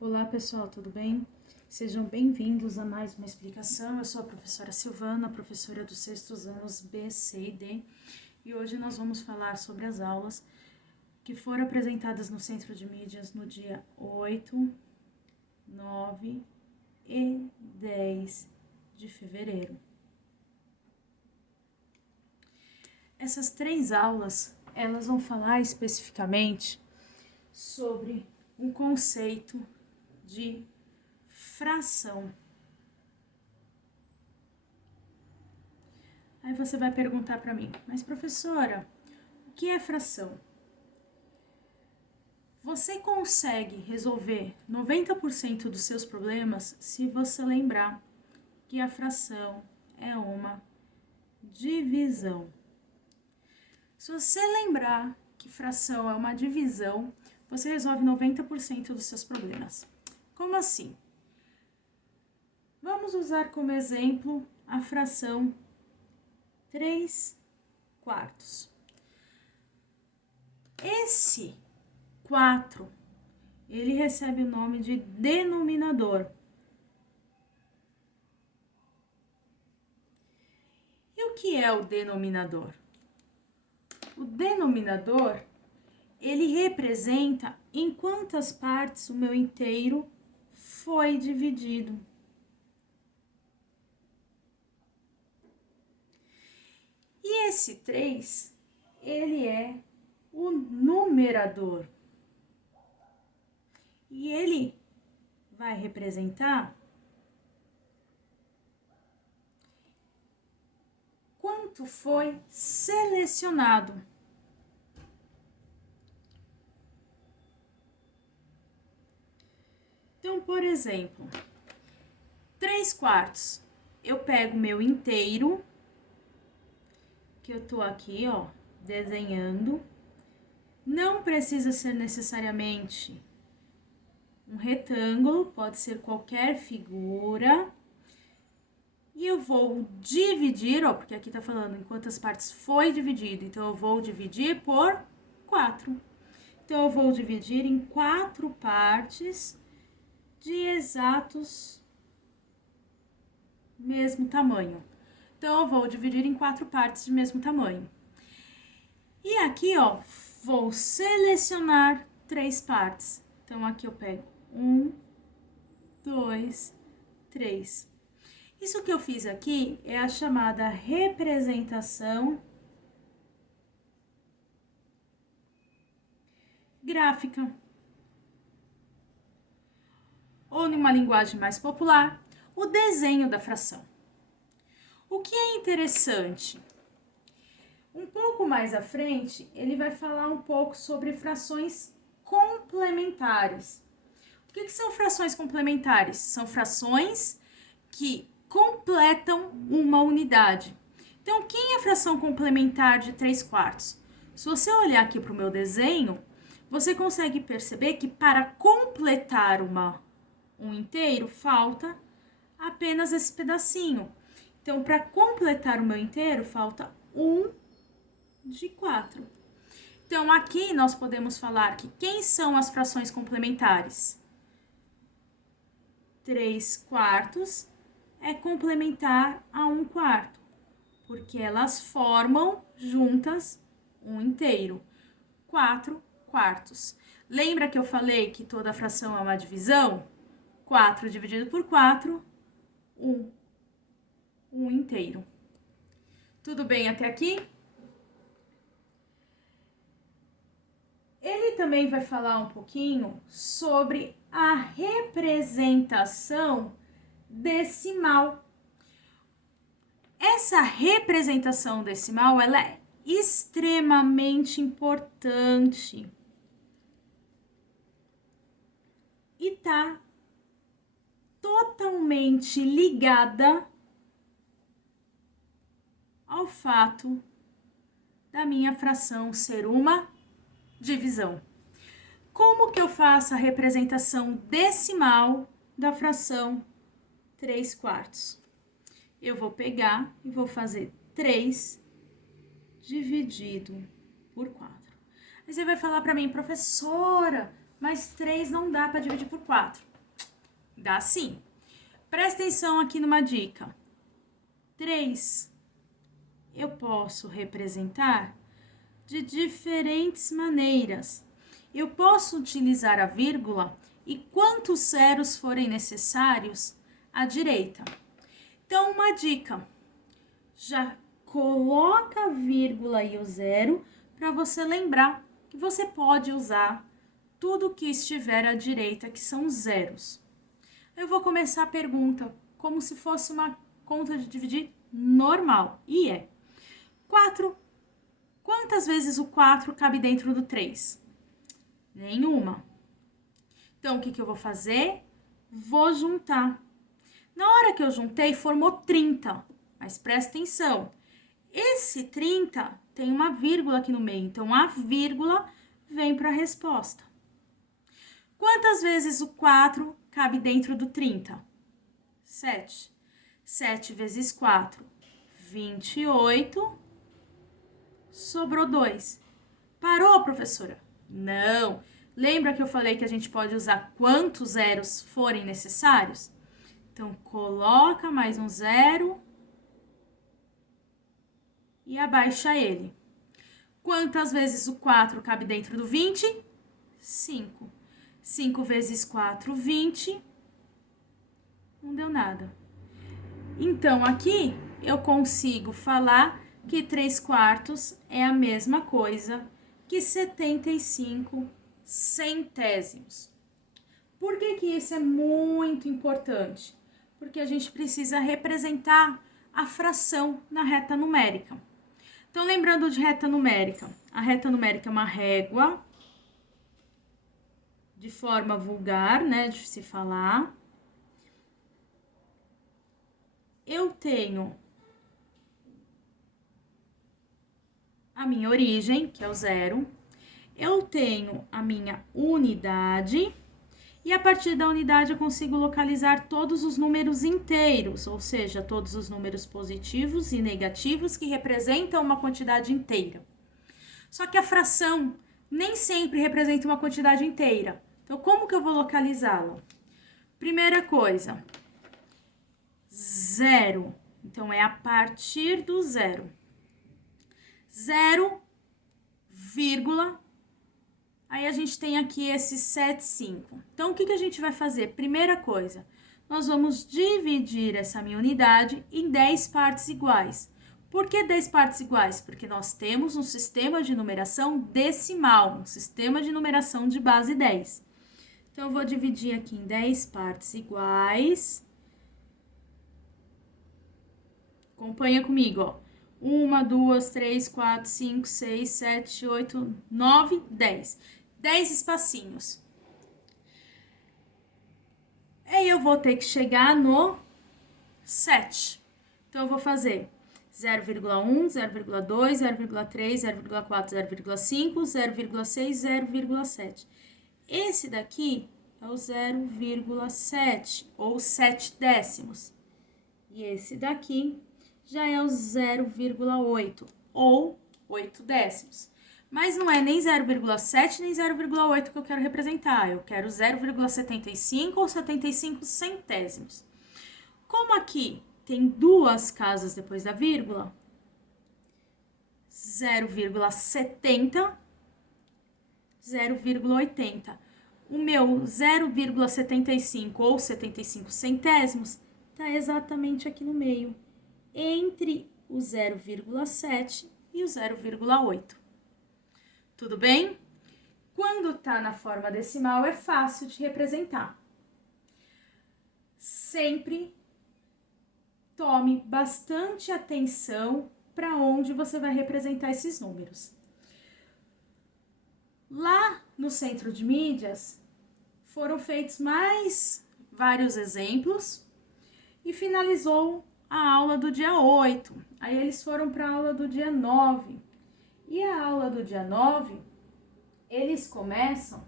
Olá pessoal, tudo bem? Sejam bem-vindos a mais uma explicação. Eu sou a professora Silvana, professora dos sextos anos B, C e D, e hoje nós vamos falar sobre as aulas que foram apresentadas no Centro de Mídias no dia 8, 9 e 10 de fevereiro. Essas três aulas, elas vão falar especificamente sobre um conceito de fração. Aí você vai perguntar para mim, mas professora, o que é fração? Você consegue resolver 90% dos seus problemas se você lembrar que a fração é uma divisão. Se você lembrar que fração é uma divisão, você resolve 90% dos seus problemas. Como assim? Vamos usar como exemplo a fração 3/4. Esse 4, ele recebe o nome de denominador. E o que é o denominador? O denominador, ele representa em quantas partes o meu inteiro foi dividido. E esse 3, ele é o numerador. E ele vai representar quanto foi selecionado. Então, por exemplo, 3/4, eu pego meu inteiro, que eu tô aqui, ó, desenhando. Não precisa ser necessariamente um retângulo, pode ser qualquer figura. E eu vou dividir, ó, porque aqui tá falando em quantas partes foi dividido, então eu vou dividir por 4. Então, eu vou dividir em 4 partes de exatos mesmo tamanho. Então, eu vou dividir em 4 partes de mesmo tamanho. E aqui, ó, vou selecionar 3 partes. Então, aqui eu pego 1, 2, 3. Isso que eu fiz aqui é a chamada representação gráfica. Ou, numa linguagem mais popular, o desenho da fração. O que é interessante? Um pouco mais à frente, ele vai falar um pouco sobre frações complementares. O que são frações complementares? São frações que completam uma unidade. Então, quem é fração complementar de 3/4? Se você olhar aqui para o meu desenho, você consegue perceber que para completar um inteiro, falta apenas esse pedacinho. Então, para completar o meu inteiro, falta 1/4. Então, aqui nós podemos falar que quem são as frações complementares? 3/4 é complementar a 1/4, porque elas formam juntas um inteiro. 4/4. Lembra que eu falei que toda fração é uma divisão? 4 dividido por 4, 1. Um inteiro. Tudo bem até aqui? Ele também vai falar um pouquinho sobre a representação decimal. Essa representação decimal, ela é extremamente importante e tá totalmente ligada ao fato da minha fração ser uma divisão. Como que eu faço a representação decimal da fração 3/4? Eu vou pegar e vou fazer 3 dividido por 4. Aí você vai falar para mim, professora, mas 3 não dá para dividir por 4. Dá sim. Presta atenção aqui numa dica. 3 eu posso representar de diferentes maneiras. Eu posso utilizar a vírgula e quantos zeros forem necessários à direita. Então, uma dica. Já coloca a vírgula e o zero para você lembrar que você pode usar tudo que estiver à direita, que são zeros. Eu vou começar a pergunta como se fosse uma conta de dividir normal. E é 4. Quantas vezes o 4 cabe dentro do 3? Nenhuma. Então, o que eu vou fazer? Vou juntar. Na hora que eu juntei, formou 30. Mas presta atenção. Esse 30 tem uma vírgula aqui no meio. Então, a vírgula vem para a resposta. Quantas vezes o 4 cabe dentro do 30? 7. 7 vezes 4, 28. Sobrou 2. Parou, professora? Não. Lembra que eu falei que a gente pode usar quantos zeros forem necessários? Então, coloca mais um zero e abaixa ele. Quantas vezes o 4 cabe dentro do 20? 5. 5 vezes 4, 20. Não deu nada. Então, aqui eu consigo falar que 3/4 é a mesma coisa que 75 centésimos. Por que isso é muito importante? Porque a gente precisa representar a fração na reta numérica. Então, lembrando de reta numérica, a reta numérica é uma régua, de forma vulgar, né, de se falar. Eu tenho a minha origem, que é o zero. Eu tenho a minha unidade. E a partir da unidade eu consigo localizar todos os números inteiros, ou seja, todos os números positivos e negativos que representam uma quantidade inteira. Só que a fração nem sempre representa uma quantidade inteira. Então, como que eu vou localizá-la? Primeira coisa, zero. Então, é a partir do zero. 0, vírgula. Aí a gente tem aqui esse 75. Então, o que a gente vai fazer? Primeira coisa, nós vamos dividir essa minha unidade em 10 partes iguais. Por que 10 partes iguais? Porque nós temos um sistema de numeração decimal, um sistema de numeração de base 10. Então, eu vou dividir aqui em 10 partes iguais. Acompanha comigo, ó. 1, 2, 3, 4, 5, 6, 7, 8, 9, 10. 10 espacinhos. Aí eu vou ter que chegar no 7. Então, eu vou fazer 0,1, 0,2, 0,3, 0,4, 0,5, 0,6, 0,7. Esse daqui é o 0,7 ou 7 décimos. E esse daqui já é o 0,8 ou 8 décimos. Mas não é nem 0,7 nem 0,8 que eu quero representar. Eu quero 0,75 ou 75 centésimos. Como aqui tem duas casas depois da vírgula, 0,70, 0,80. O meu 0,75 ou 75 centésimos está exatamente aqui no meio, entre o 0,7 e o 0,8. Tudo bem? Quando tá na forma decimal, é fácil de representar. Sempre tome bastante atenção para onde você vai representar esses números. Lá no Centro de Mídias, foram feitos mais vários exemplos e finalizou a aula do dia 8. Aí eles foram para a aula do dia 9. E a aula do dia 9, eles começam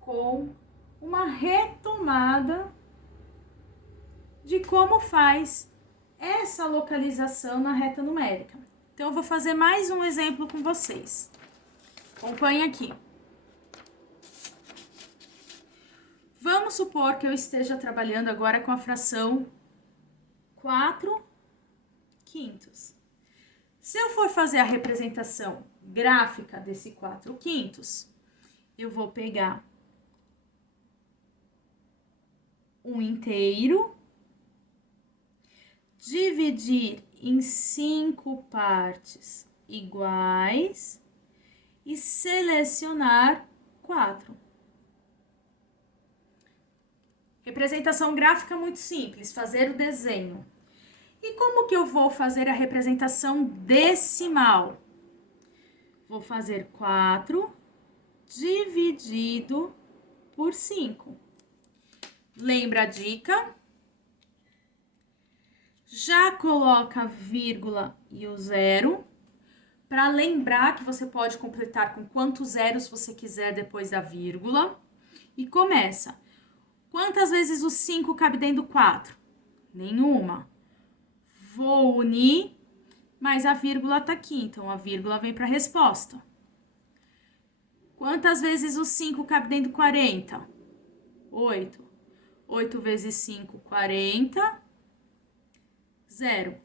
com uma retomada de como faz essa localização na reta numérica. Então, eu vou fazer mais um exemplo com vocês. Acompanhe aqui. Vamos supor que eu esteja trabalhando agora com a fração 4/5. Se eu for fazer a representação gráfica desse 4/5, eu vou pegar um inteiro, dividir em 5 partes iguais e selecionar 4. Representação gráfica muito simples, fazer o desenho. E como que eu vou fazer a representação decimal? Vou fazer 4 dividido por 5. Lembra a dica? Já coloca a vírgula e o zero, para lembrar que você pode completar com quantos zeros você quiser depois da vírgula. E começa. Quantas vezes o 5 cabe dentro do 4? Nenhuma. Vou unir, mas a vírgula tá aqui, então a vírgula vem para a resposta. Quantas vezes o 5 cabe dentro do 40? 8. 8 vezes 5, 40. 0.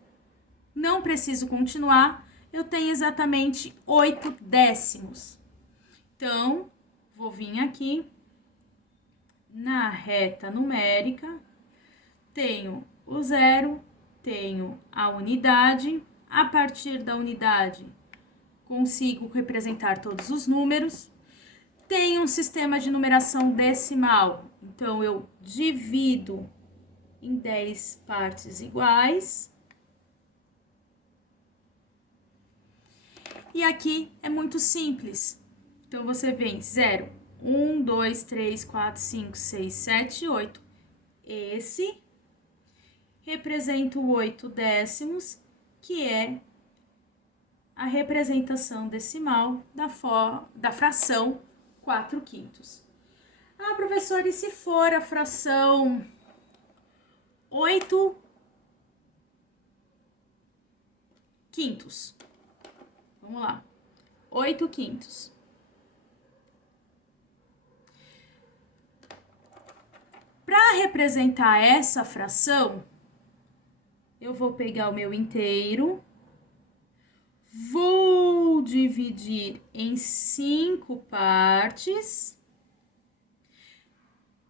Não preciso continuar, eu tenho exatamente 8 décimos. Então, vou vir aqui na reta numérica, tenho o 0, tenho a unidade, a partir da unidade consigo representar todos os números, tenho um sistema de numeração decimal, então eu divido em 10 partes iguais. E aqui é muito simples. Então, você vem 0, 1, 2, 3, 4, 5, 6, 7, 8. Esse representa o 8 décimos, que é a representação decimal da fração 4/5. Ah, professora, e se for a fração 8/5? Vamos lá. 8/5. Para representar essa fração, eu vou pegar o meu inteiro, vou dividir em 5 partes,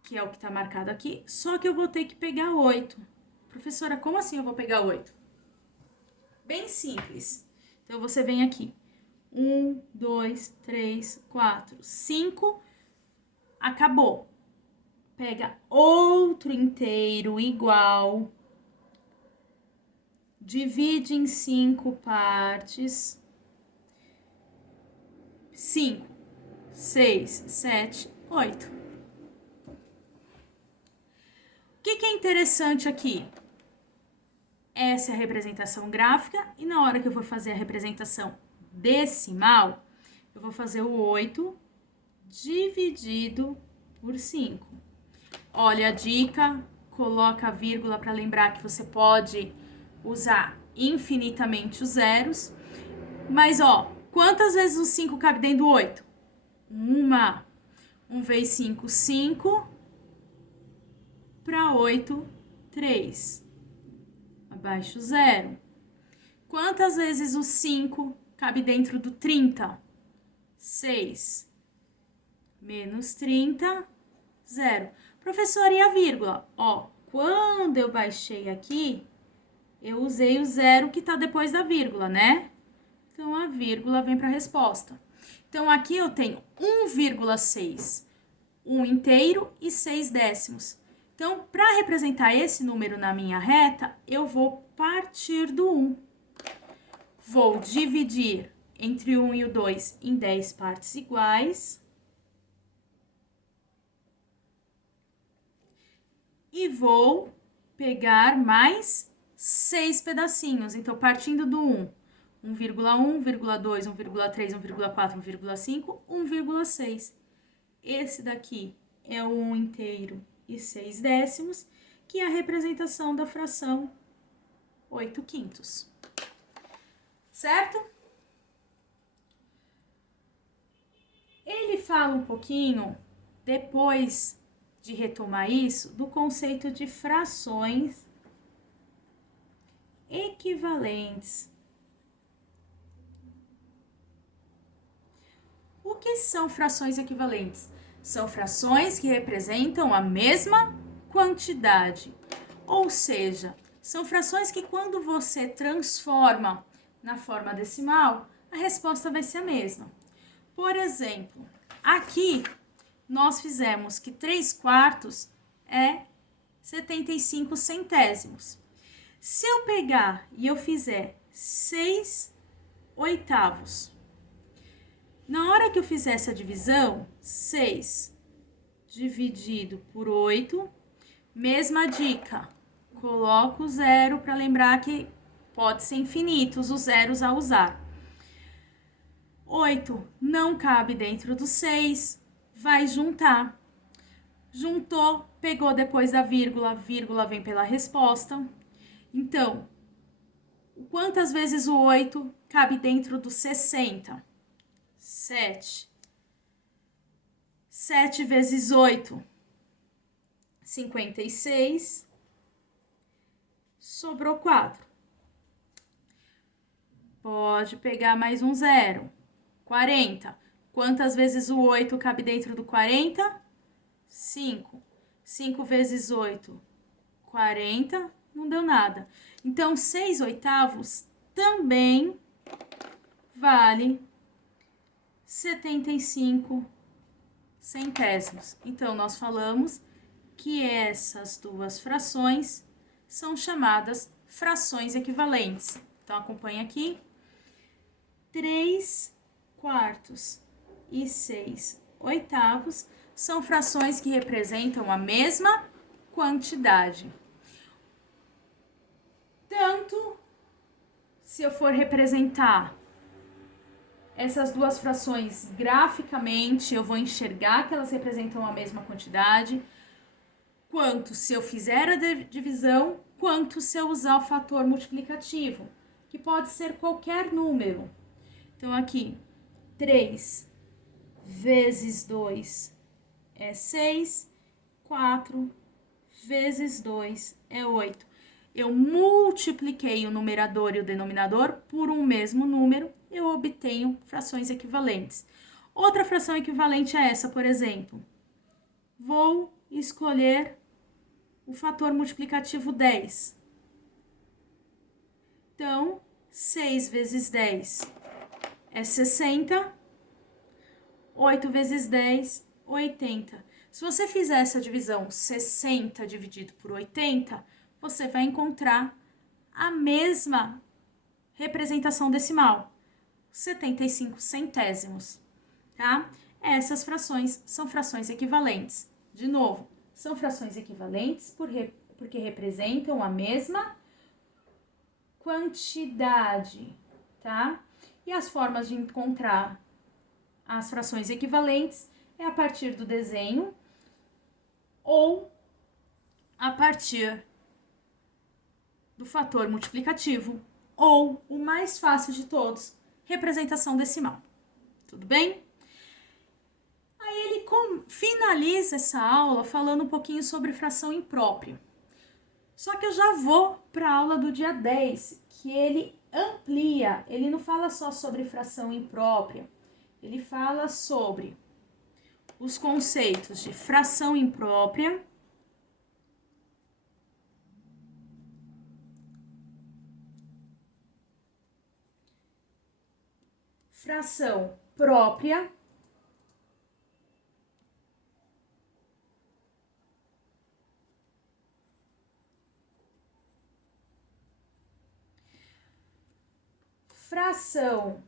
que é o que está marcado aqui, só que eu vou ter que pegar 8. Professora, como assim eu vou pegar 8? Bem simples. Então, você vem aqui. 1, 2, 3, 4, 5. Acabou. Pega outro inteiro igual. Divide em 5 partes. 5, 6, 7, 8. O que é interessante aqui? Essa é a representação gráfica, e na hora que eu for fazer a representação decimal, eu vou fazer o 8 dividido por 5. Olha a dica, coloca a vírgula para lembrar que você pode usar infinitamente os zeros. Mas, ó, quantas vezes o 5 cabe dentro do 8? Uma. 1 vezes 5, 5. Para 8, 3. Abaixo 0. Quantas vezes o 5 cabe dentro do 30? 6. Menos 30, 0. Professora, e a vírgula? Ó, quando eu baixei aqui, eu usei o 0 que está depois da vírgula, né? Então, a vírgula vem para a resposta. Então, aqui eu tenho 1,6, 1 inteiro e 6 décimos. Então, para representar esse número na minha reta, eu vou partir do 1. Vou dividir entre o 1 e o 2 em 10 partes iguais. E vou pegar mais 6 pedacinhos. Então, partindo do 1, 1,1, 1,2, 1,3, 1,4, 1,5, 1,6. Esse daqui é o 1 inteiro e 6 décimos, que é a representação da fração 8/5. Certo? Ele fala um pouquinho depois de retomar isso do conceito de frações equivalentes. O que são frações equivalentes? São frações que representam a mesma quantidade, ou seja, são frações que quando você transforma na forma decimal, a resposta vai ser a mesma. Por exemplo, aqui nós fizemos que 3/4 é 75 centésimos. Se eu pegar e eu fizer 6/8, na hora que eu fizer essa divisão, 6 dividido por 8, mesma dica, coloco o zero para lembrar que pode ser infinitos os zeros a usar. 8 não cabe dentro do 6, vai juntar. Juntou, pegou depois da vírgula, vírgula vem pela resposta. Então, quantas vezes o 8 cabe dentro do 60? 7. 7 vezes 8, 56. Sobrou 4. Pode pegar mais um zero. 40. Quantas vezes o 8 cabe dentro do 40? 5. 5 vezes 8, 40. Não deu nada. Então, 6/8 também vale 75 centésimos. Então, nós falamos que essas duas frações são chamadas frações equivalentes. Então, acompanha aqui. 3/4 e 6/8 são frações que representam a mesma quantidade. Tanto se eu for representar essas duas frações graficamente, eu vou enxergar que elas representam a mesma quantidade, quanto se eu fizer a divisão, quanto se eu usar o fator multiplicativo, que pode ser qualquer número. Então, aqui, 3 vezes 2 é 6, 4 vezes 2 é 8. Eu multipliquei o numerador e o denominador por um mesmo número, eu obtenho frações equivalentes. Outra fração equivalente é essa, por exemplo. Vou escolher o fator multiplicativo 10. Então, 6 vezes 10 é 60. 8 vezes 10, 80. Se você fizer essa divisão 60 dividido por 80, você vai encontrar a mesma representação decimal, 75 centésimos, tá? Essas frações são frações equivalentes. De novo, são frações equivalentes porque representam a mesma quantidade, tá? E as formas de encontrar as frações equivalentes é a partir do desenho ou a partir do fator multiplicativo ou, o mais fácil de todos, representação decimal. Tudo bem? Aí ele finaliza essa aula falando um pouquinho sobre fração imprópria. Só que eu já vou para a aula do dia 10, que ele amplia, ele não fala só sobre fração imprópria, ele fala sobre os conceitos de fração imprópria, fração própria, fração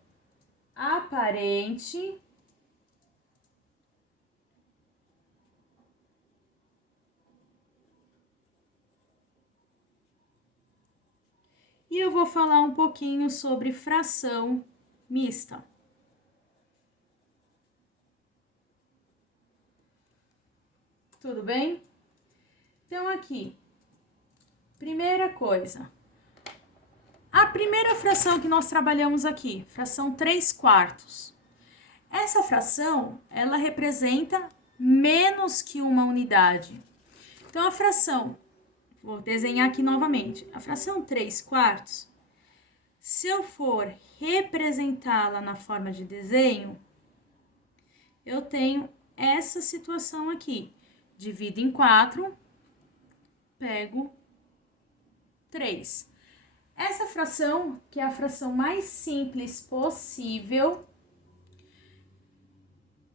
aparente e eu vou falar um pouquinho sobre fração mista. Tudo bem? Então, aqui, primeira coisa, a primeira fração que nós trabalhamos aqui, fração 3/4. Essa fração, ela representa menos que uma unidade. Então, a fração, vou desenhar aqui novamente, a fração 3/4, se eu for representá-la na forma de desenho, eu tenho essa situação aqui. Divido em 4, pego 3. Essa fração, que é a fração mais simples possível,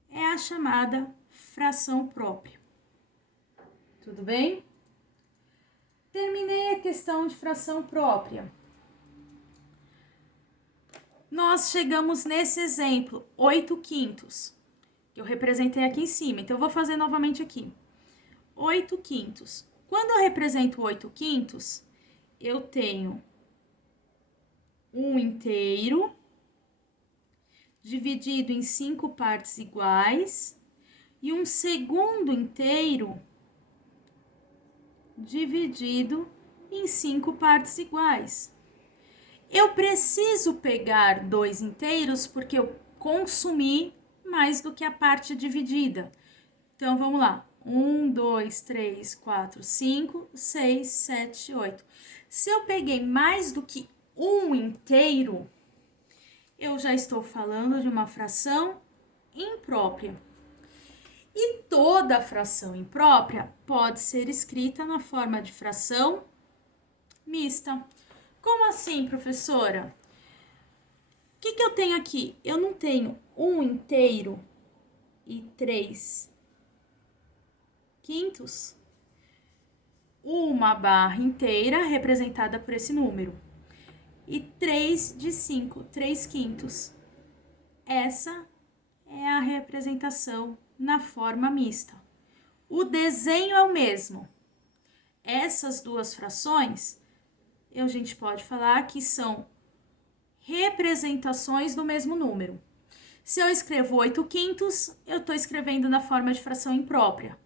é a chamada fração própria. Tudo bem? Terminei a questão de fração própria. Nós chegamos nesse exemplo, 8/5, que eu representei aqui em cima. Então, eu vou fazer novamente aqui. 8/5. Quando eu represento 8/5, eu tenho um inteiro dividido em 5 partes iguais e um segundo inteiro dividido em 5 partes iguais. Eu preciso pegar 2 inteiros porque eu consumi mais do que a parte dividida. Então, vamos lá. 1, 2, 3, 4, 5, 6, 7, 8. Se eu peguei mais do que um inteiro, eu já estou falando de uma fração imprópria. E toda fração imprópria pode ser escrita na forma de fração mista. Como assim, professora? O que eu tenho aqui? Eu não tenho um inteiro e 3/5? Uma barra inteira representada por esse número. E 3 de 5, 3/5. Essa é a representação na forma mista. O desenho é o mesmo. Essas duas frações, a gente pode falar que são representações do mesmo número. Se eu escrevo 8/5, eu estou escrevendo na forma de fração imprópria.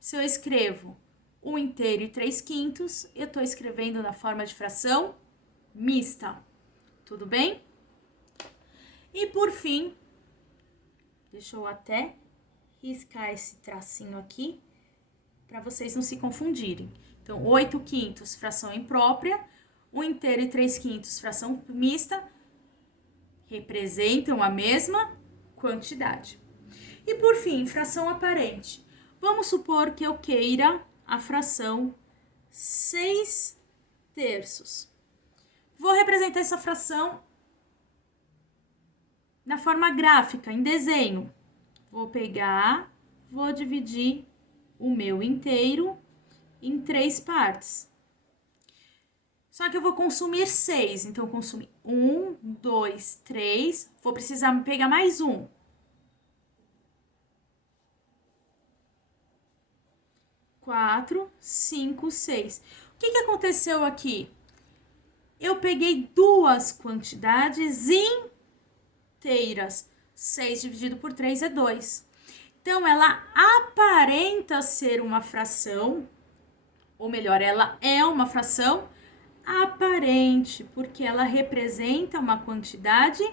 Se eu escrevo 1 inteiro e 3/5, eu estou escrevendo na forma de fração mista. Tudo bem? E por fim, deixa eu até riscar esse tracinho aqui para vocês não se confundirem. Então, 8/5, fração imprópria, 1 inteiro e 3/5, fração mista, representam a mesma quantidade. E por fim, fração aparente. Vamos supor que eu queira a fração 6/3. Vou representar essa fração na forma gráfica, em desenho. Vou pegar, vou dividir o meu inteiro em 3 partes. Só que eu vou consumir 6, então consumir 1, 2, 3, vou precisar pegar mais um. 4, 5, 6. O que aconteceu aqui? Eu peguei duas quantidades inteiras. 6 dividido por 3 é 2. Então, ela aparenta ser uma fração, ou melhor, ela é uma fração aparente, porque ela representa uma quantidade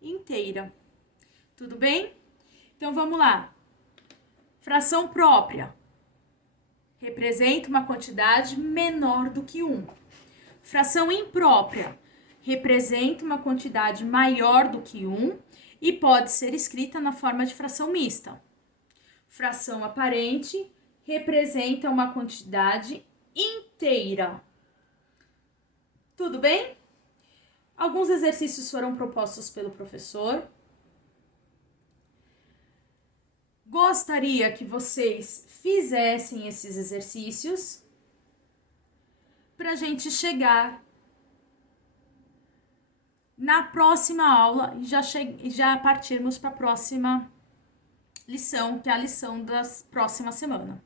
inteira. Tudo bem? Então, vamos lá. Fração própria representa uma quantidade menor do que 1. Fração imprópria representa uma quantidade maior do que 1 e pode ser escrita na forma de fração mista. Fração aparente representa uma quantidade inteira. Tudo bem? Alguns exercícios foram propostos pelo professor. Gostaria que vocês fizessem esses exercícios para a gente chegar na próxima aula e já partirmos para a próxima lição, que é a lição da próxima semana.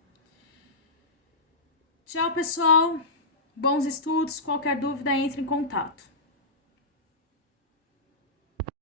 Tchau, pessoal. Bons estudos. Qualquer dúvida, entre em contato.